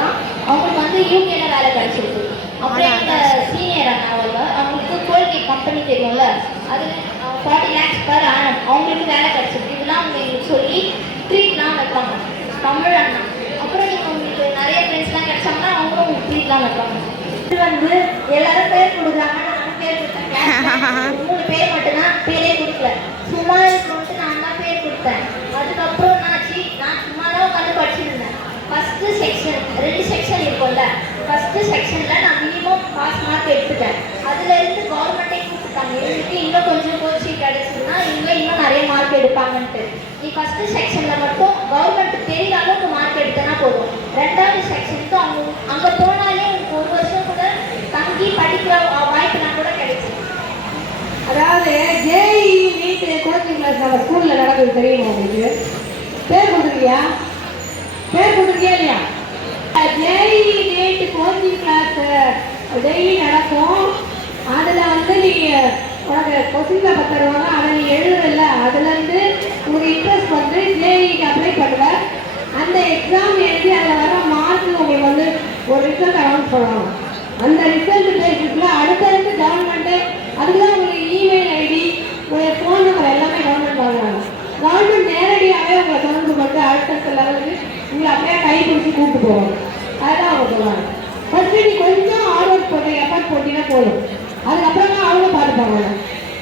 தான். அவங்களுக்கு வந்து யூகேல வேலை கிடைச்சிருக்கு. அப்புறம் எங்கள் சீனியர் அண்ணாவில் அவங்களுக்கு கோல்கேட் கம்பெனி தெரியும்ல, அது 40 lakhs per annum அவங்களுக்கு வேலை கிடைச்சிருக்கு. இதெல்லாம் அவங்க எங்களுக்கு சொல்லி ட்ரீட்லாம் வைப்பாங்க. தமிழ் அண்ணா அப்புறம் நீங்கள் உங்களுக்கு நிறைய ஃப்ரெண்ட்ஸ்லாம் கிடைச்சாங்கன்னா அவங்களும் உங்களுக்கு ட்ரீட்லாம் வைப்பாங்க. இது வந்து எல்லாரும் பேர் கொடுக்குறாங்க. நானும் பேர் கொடுத்தேன். 3 பேர் மட்டும்தான் பேரே கொடுக்கல. சும்மா இருக்கணும்ட்டு நான் தான் பேர் கொடுத்தேன். அதுக்கப்புறம் நான் சும்மா தான் உட்காந்து படிச்சுருந்தேன். ஃபஸ்ட்டு செக்ஷன் 2 செக்ஷன் இருக்கும்ல, ஃபஸ்ட்டு செக்ஷனில் நான் மினிமம் பாஸ் மார்க் எடுத்துட்டேன். அதுலேருந்து கவர்மெண்ட்டே கூப்பிட்டாங்க, எங்களுக்கு இன்னும் கொஞ்சம் கோச்சிங் கிடச்சிதுன்னா இன்னும் நிறைய மார்க் எடுப்பாங்கன்ட்டு. நீ ஃபஸ்ட்டு செக்ஷனில் மட்டும் கவர்மெண்ட் தெரிகிற அளவுக்கு மார்க் எடுத்தனா போதும். 2வது செக்ஷனுக்கு அங்கே போனாலே உங்களுக்கு 1 வருஷம் கூட தங்கி படிக்கிற வாய்ப்புலாம் கூட கிடைக்கும். அதாவது JEE நீட் கோச்சிங் கிளாஸ் நம்ம ஸ்கூலில் நடக்குது தெரியுமா உங்களுக்கு? பேர் கொடுத்துருக்கியா இல்லையா? JEE NEET coaching class daily நடக்கும். அதில் வந்து நீங்கள் உனக்கு கொஸ்டின் பேப்பர் தருவாங்க, அதை நீ எழுதுறதில்ல, அதுலேருந்து உங்களுக்கு இன்ட்ரெஸ்ட் வந்து ஜேஇக்கு அப்ளை பண்ணுவ. அந்த எக்ஸாம் எழுதி அதில் வர மார்க் உங்களுக்கு வந்து ஒரு ரிசல்ட் அனௌன்ஸ் பண்ணுவாங்க. அந்த ரிசல்ட் பேசிஸில் அடுத்தடுத்து கவர்மெண்ட்டு அதுக்கு தான் உங்களுக்கு இமெயில் ஐடி உங்களுடைய ஃபோன் நம்பர் எல்லாமே கவர்மெண்ட் வாங்குறாங்க. கவர்மெண்ட் நேரடியாகவே உங்களை தொடர்பு கொண்டு அடுத்தடுத்த லெவலுக்கு உங்களை அப்படியே கை பிடிச்சி கூப்பிட்டு போவாங்க. அதுதான் அவங்க சொல்லுவாங்க. ஃபஸ்ட்டு நீ கொஞ்சம் ஹார்ட் ஒர்க் போட்டு எஃபர்ட் போட்டிங்கன்னா போதும், அதுக்கப்புறமா அவங்க பார்த்துப்பாங்க.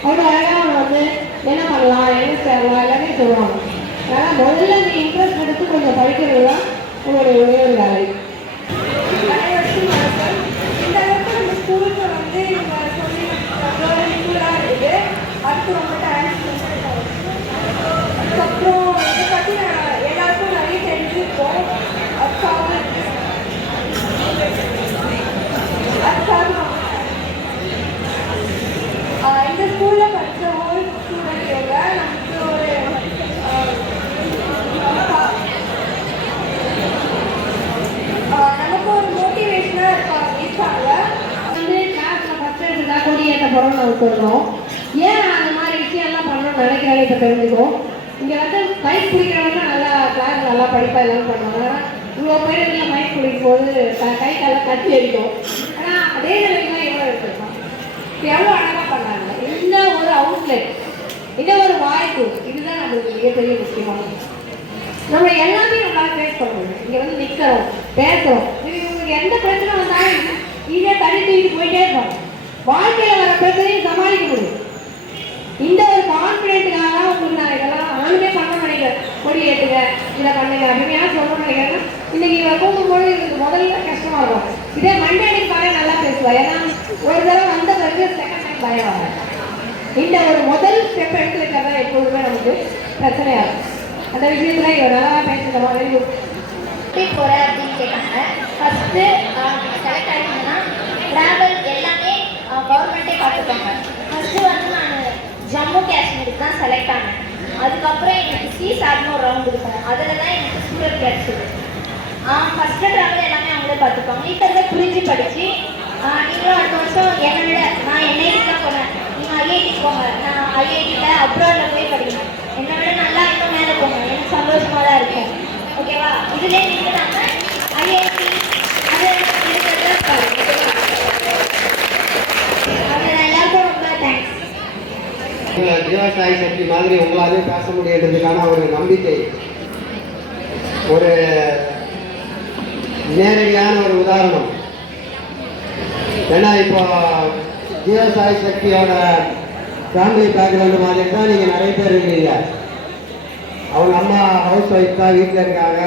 அவ்வளோ அழகாக அவங்க வந்து என்ன பண்ணலாம், என்ன செய்யலாம் எல்லாமே சொல்லுவாங்க. அதனால் முதல்ல நீ இன்ட்ரெஸ்ட் எடுத்து கொஞ்சம் படிக்கிறது தான் உங்களுடைய ஒரே ஒரு வேலை. அனைவருக்கும் வணக்கம். இந்த அளவுக்கு நம்ம ஸ்கூலுக்கு வந்து நீங்கள் சொல்லி யூஸ்ஃபுல்லாக இருக்குது. அதுக்கு ரொம்ப தேங்க்ஸ். அதுக்கப்புறம் இதை பற்றி நான் எல்லாருக்கும் நிறைய தெரிஞ்சுருக்கோம். அதுக்காக இந்த ஸ்கூலில் படித்த ஒரு ஸ்டூடெண்ட்டோட நமக்கு ஒரு நமக்கு ஒரு மோட்டிவேஷனாக இருக்காங்க. வந்து கிளாஸில் ஃபஸ்ட் எடுத்துட்டா கொடி ஏற்ற போகிறோம்னு நம்ம சொல்கிறோம். ஏன் அந்த மாதிரி விஷயம்லாம் பண்ணணும்னு நினைக்கிறாங்க இப்போ தெரிஞ்சுக்கிறோம். இங்கே வந்து மைக் பிடிக்கிறவங்க நல்லா கிளாஸ் நல்லா படிப்பா எல்லாம் பண்ணுவாங்க. ஆனால் இவ்வளோ பேர் இல்லை மைக் பிடிக்கும் போது கை காலம் கட்டி அடிக்கும். ஆனால் அதே நிலைமைலாம் எவ்வளோ எடுத்துருக்கோம், எவ்வளோ அழகாக பண்ணாங்க. இந்த ஒரு அவுட்லெட், இந்த ஒரு வாய்ப்பு, இதுதான் நம்மளுக்கு மிகப்பெரிய முக்கியமானது. நம்ம எல்லாமே நம்மளால ஃபேஸ் பண்ண முடியும். இங்கே வந்து நிற்கிறோம், பேசுகிறோம். உங்களுக்கு எந்த பிரச்சனை வந்தாலும் ஈஸியாக தள்ளி தூக்கிட்டு போயிட்டே இருப்பாங்க. வாழ்க்கையில் வர பிரச்சனையும் சமாளிக்க முடியும். இந்த ஒரு கான்ஃபிடென்ட்டுக்காக தான் உங்களுக்கு நான் இதெல்லாம் நானுமே பண்ண நினைக்கிறேன். கொடி ஏற்றுங்க, இதை பண்ணுங்க அப்படின்னு ஏன் சொல்லணும்னு நினைக்கிறேன்னா இன்னைக்கு இவரை கூப்பிடும்போது எனக்கு முதல்ல கஷ்டமாக இருக்கும். இதே மண்டேடிக்காக நல்லா பேசுவார். ஏன்னா ஒரு தடவை வந்த பிறகு செகண்ட் டைம் பயம் வரும். இந்த ஒரு முதல் ஸ்டெப் எடுத்து வைக்கிறதா எப்பொழுதுமே நமக்கு பிரச்சனையாகும். அந்த விஷயத்தில் இவர் நல்லா பேசுகிற மாதிரி எப்படி போகிற அப்படின்னு கேட்டாங்க. ஃபஸ்ட்டு செலக்ட் ஆகிட்டீங்கன்னா ட்ராவல் எல்லாமே கவர்மெண்ட்டே பார்த்துப்பாங்க. ஃபஸ்ட்டு வந்து நான் ஜம்மு காஷ்மீருக்கு தான் செலக்ட் ஆனேன். அதுக்கப்புறம் எனக்கு சிசாட்னு ஒரு ரவுண்ட் இருக்கும், அதில் தான் எனக்கு சூரத் கிடச்சிது. ஃபஸ்ட்டு ட்ராவல் எல்லாமே அவங்களே பார்த்துப்பாங்க. இப்போ புரிஞ்சு படித்து நீங்களும் அடுத்த வருஷம் என்னை விட நான் என்ஐடி தான் போனேன், நீங்கள் ஐஐடி போங்க, நான் ஐஐடியில் அப்ராடில் போய் படிக்கணும், என்னை விட நல்லா இன்னும் மேலே போங்க, எனக்கு சந்தோஷமாக தான் இருக்கும். ஓகேவா? இதுலேயே நீங்கள் நாங்கள் ஐஐடி அது இருக்கிறதா அதில் எல்லாருக்கும் ரொம்ப தேங்க்ஸ். விவசாய சக்தி மாதிரி உங்களாலே பேச முடியறதுக்கான ஒரு நம்பிக்கை, ஒரு நேரடியான ஒரு உதாரணம். ஏன்னா இப்போ விவசாய சக்தியோட ஃபேமிலி பேக்ரவுண்டு மாதிரி தான் நீங்கள் நிறைய பேர் இருக்கீங்க. அவங்க அம்மா ஹவுஸ் ஒய்ஃப் தான், வீட்டில் இருக்காங்க.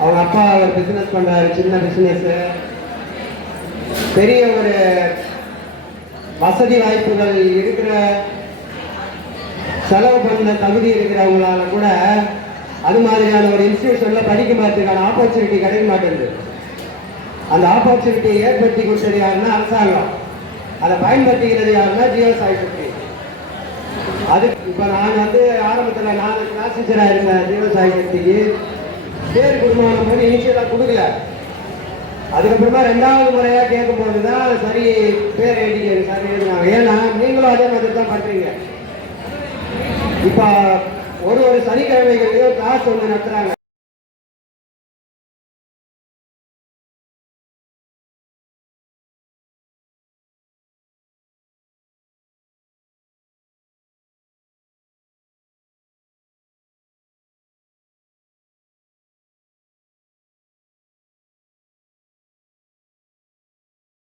அவங்க அப்பா ஒரு பிஸ்னஸ் பண்ணுறாரு, சின்ன பிஸ்னஸ்ஸு. பெரிய ஒரு வசதி வாய்ப்புகள் இருக்கிற, செலவு பண்ண தகுதி இருக்கிறவங்களால கூட அது மாதிரியான ஒரு இன்ஸ்டிடியூஷனில் படிக்க மாட்டேங்கான ஆப்பர்ச்சுனிட்டி கிடைக்க மாட்டேங்குது. அந்த ஆப்பர்ச்சுனிட்டியை ஏற்படுத்தி கொடுத்தது யாருன்னா அரசாங்கம், அதை பயன்படுத்திக்கிறது யாருன்னா விவசாய சக்தி. அது இப்போ நான் வந்து ஆரம்பத்தில் நான் கிளாஸ் டீச்சராக இருந்தேன். விவசாய சக்திக்கு பேர் குடும்பம் போது இனிஷியலாக கொடுக்கல. அதுக்கப்புறமா 2வது முறையாக கேட்கும்போது தான் சரி பேர் எழுதிக்க சரி எழுதுனாங்க. ஏன்னா நீங்களும் அதே மாதிரி தான் பண்ணுறீங்க. இப்போ ஒரு சனிக்கிழமைகளையும் கிளாஸ் ஒன்று நடத்துகிறாங்க.